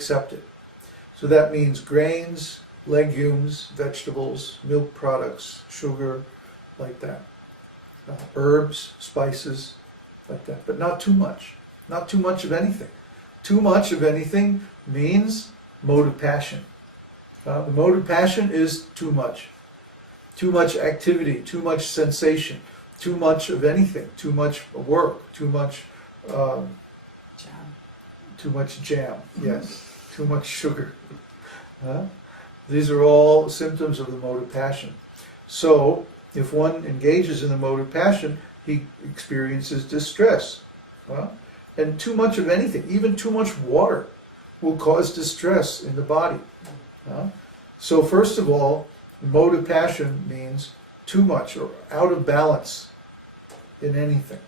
accept it. So that means grains, legumes, vegetables, milk products, sugar, like that. Herbs, spices, like that. But not too much. Not too much of anything. Too much of anything means mode of passion. The mode of passion is too much. Too much activity, too much sensation, too much of anything, too much work, too much Jam. too much jam, yes, too much sugar. These are all symptoms of the mode of passion. So, if one engages in the mode of passion, he experiences distress. And too much of anything, even too much water, will cause distress in the body. So first of all, mode of passion means too much or out of balance in anything.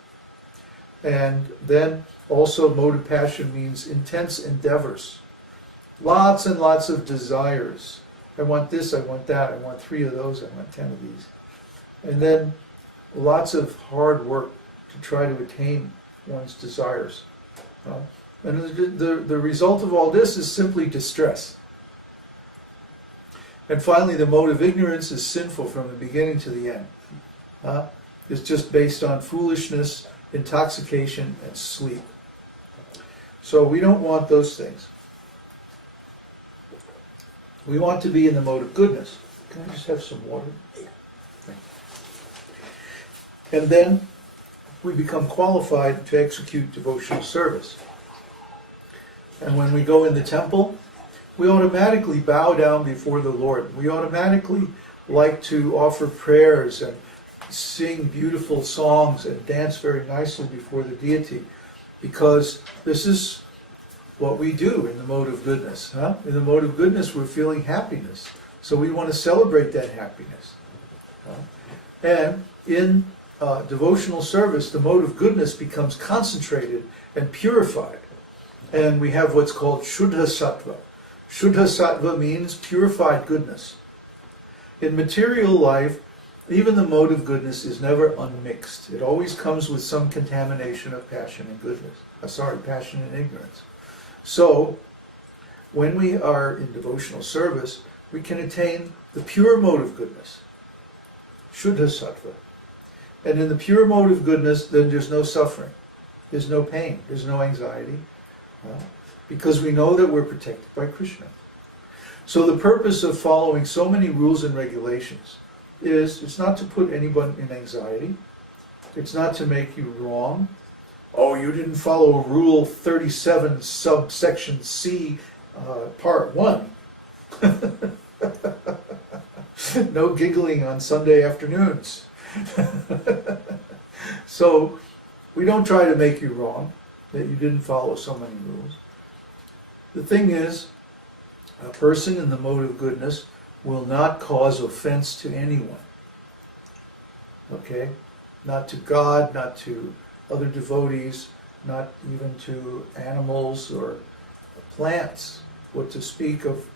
And then also mode of passion means intense endeavors. Lots and lots of desires. I want this, I want that, I want 3 of those, I want 10 of these. And then lots of hard work to try to attain one's desires. And the result of all this is simply distress. And finally, the mode of ignorance is sinful from the beginning to the end. It's just based on foolishness, intoxication, and sleep. So we don't want those things. We want to be in the mode of goodness. Can I just have some water? And then we become qualified to execute devotional service. And when we go in the temple, we automatically bow down before the Lord. We automatically like to offer prayers and sing beautiful songs and dance very nicely before the deity, because this is what we do in the mode of goodness. In the mode of goodness, we're feeling happiness. So we want to celebrate that happiness. And in devotional service, the mode of goodness becomes concentrated and purified. And we have what's called Shuddha Sattva. Shuddha Sattva means purified goodness. In material life, even the mode of goodness is never unmixed. It always comes with some contamination of passion and goodness. Passion and ignorance. So, when we are in devotional service, we can attain the pure mode of goodness, Shuddha Sattva. And in the pure mode of goodness, then there's no suffering, there's no pain, there's no anxiety, because we know that we're protected by Krishna. So the purpose of following so many rules and regulations is, it's not to put anyone in anxiety, it's not to make you wrong. Oh, you didn't follow Rule 37, subsection C, part 1. No giggling on Sunday afternoons. So, we don't try to make you wrong, that you didn't follow so many rules. The thing is, a person in the mode of goodness will not cause offense to anyone. Okay? Not to God, not to other devotees, not even to animals or plants, what to speak of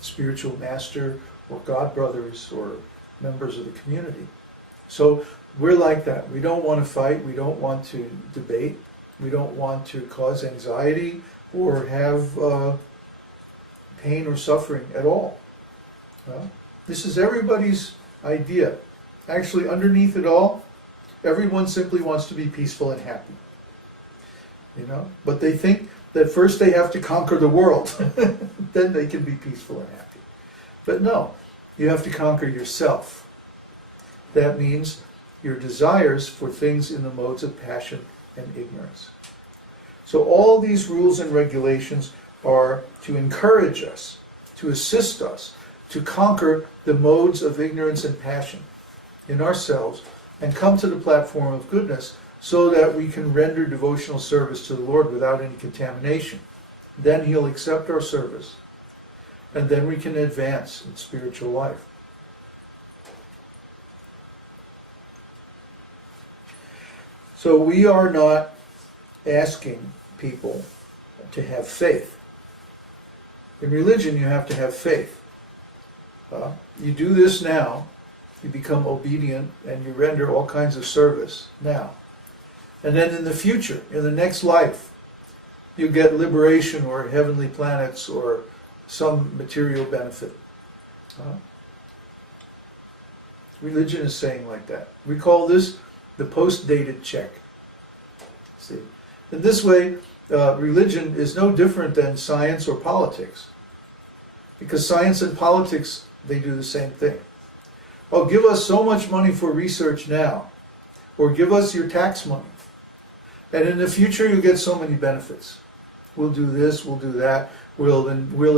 spiritual master or god brothers or members of the community. So we're like that. We don't want to fight, we don't want to debate, we don't want to cause anxiety or have pain or suffering at all. This is everybody's idea. Actually, underneath it all, everyone simply wants to be peaceful and happy. But they think that first they have to conquer the world, then they can be peaceful and happy. But no, you have to conquer yourself. That means your desires for things in the modes of passion and ignorance. So all these rules and regulations are to encourage us, to assist us, to conquer the modes of ignorance and passion in ourselves and come to the platform of goodness so that we can render devotional service to the Lord without any contamination. Then He'll accept our service, and then we can advance in spiritual life. So we are not asking people to have faith. In religion, you have to have faith. You do this now, you become obedient, and you render all kinds of service now. And then in the future, in the next life, you get liberation or heavenly planets or some material benefit. Religion is saying like that. We call this the post-dated check. See, in this way, religion is no different than science or politics, because science and politics, they do the same thing. Oh, give us so much money for research now, or give us your tax money, and in the future you'll get so many benefits. We'll do this, we'll do that, we'll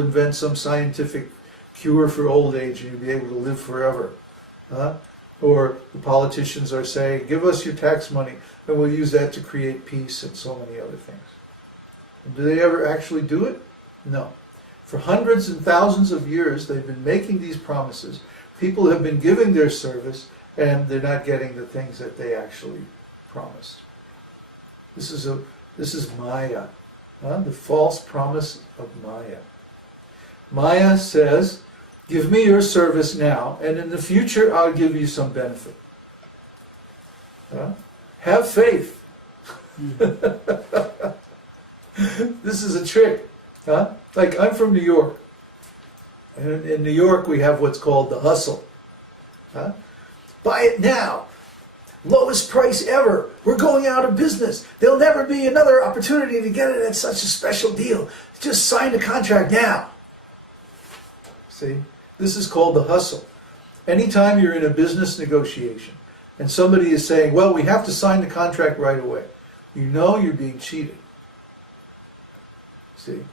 invent some scientific cure for old age and you'll be able to live forever. Or the politicians are saying, give us your tax money and we'll use that to create peace and so many other things. And do they ever actually do it? No. For hundreds and thousands of years they've been making these promises. People have been giving their service and they're not getting the things that they actually promised. This is Maya, the false promise of Maya. Maya says, give me your service now, and in the future I'll give you some benefit. Have faith. This is a trick. Like, I'm from New York. And in New York we have what's called the hustle. Buy it now. Lowest price ever. We're going out of business. There'll never be another opportunity to get it at such a special deal. Just sign the contract now. See? This is called the hustle. Anytime you're in a business negotiation and somebody is saying, well, we have to sign the contract right away, you know you're being cheated. See?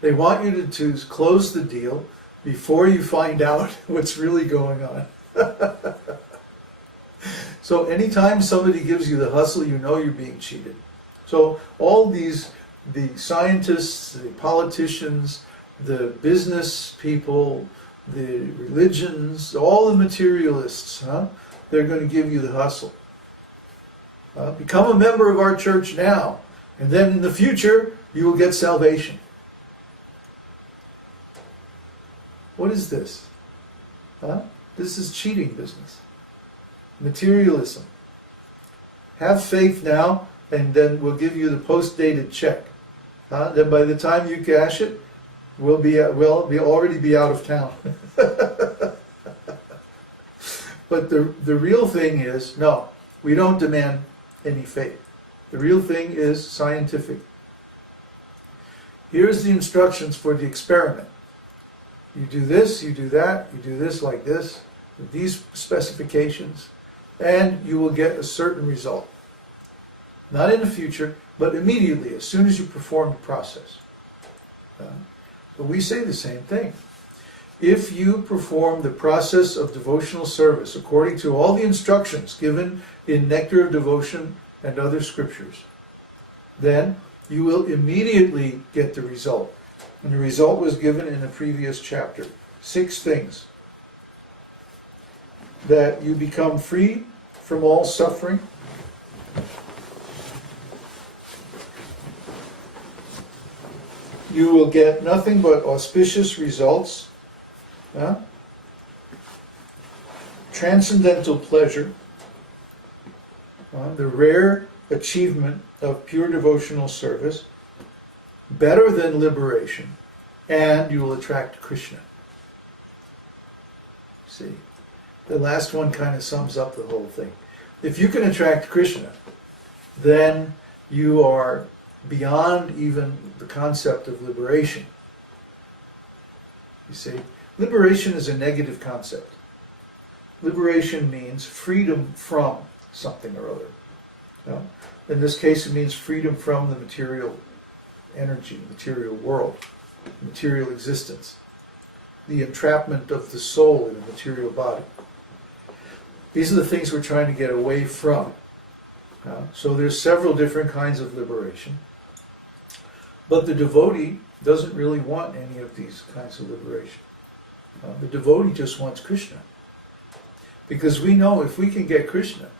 They want you to close the deal before you find out what's really going on. So anytime somebody gives you the hustle, you know you're being cheated. So all these, the scientists, the politicians, the business people, the religions, all the materialists, they're going to give you the hustle. Become a member of our church now, and then in the future you will get salvation. What is this? This is cheating business. Materialism. Have faith now, and then we'll give you the post-dated check. Then by the time you cash it, we'll already be out of town. But the real thing is, no, we don't demand any faith. The real thing is scientific. Here's the instructions for the experiment. You do this, you do that, you do this like this, with these specifications, and you will get a certain result. Not in the future, but immediately, as soon as you perform the process. But we say the same thing. If you perform the process of devotional service according to all the instructions given in Nectar of Devotion and other scriptures, then you will immediately get the result. And the result was given in the previous chapter. 6 things. That you become free from all suffering. You will get nothing but auspicious results. Transcendental pleasure. The rare achievement of pure devotional service. Better than liberation. And you will attract Krishna. See, the last one kind of sums up the whole thing. If you can attract Krishna, then you are beyond even the concept of liberation. You see, liberation is a negative concept. Liberation means freedom from something or other. In this case, it means freedom from the material energy, material world, material existence, the entrapment of the soul in the material body. These are the things we're trying to get away from. So there's several different kinds of liberation. But the devotee doesn't really want any of these kinds of liberation. The devotee just wants Krishna. Because we know if we can get Krishna,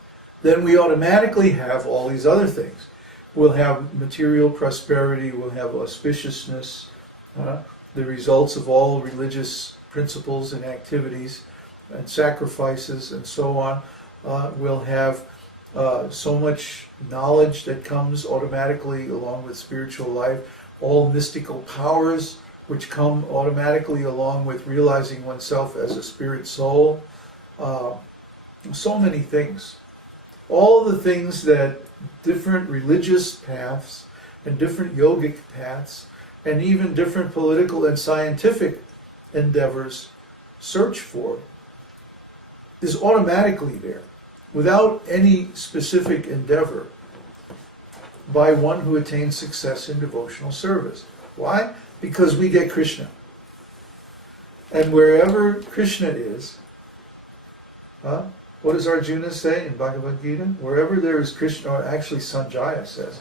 then we automatically have all these other things. We'll have material prosperity, we'll have auspiciousness, the results of all religious principles and activities and sacrifices and so on. We'll have so much knowledge that comes automatically along with spiritual life. all mystical powers which come automatically along with realizing oneself as a spirit soul. So many things. All the things that different religious paths and different yogic paths and even different political and scientific endeavors search for is automatically there, without any specific endeavor, by one who attains success in devotional service. Why? Because we get Krishna. And wherever Krishna is, what does Arjuna say in Bhagavad-gītā? Wherever there is Krishna, or actually Sanjaya says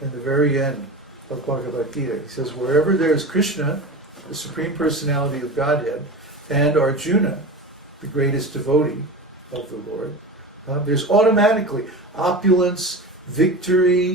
in the very end of Bhagavad-gītā, he says, wherever there is Krishna, the Supreme Personality of Godhead, and Arjuna, the greatest devotee of the Lord, there's automatically opulence, victory,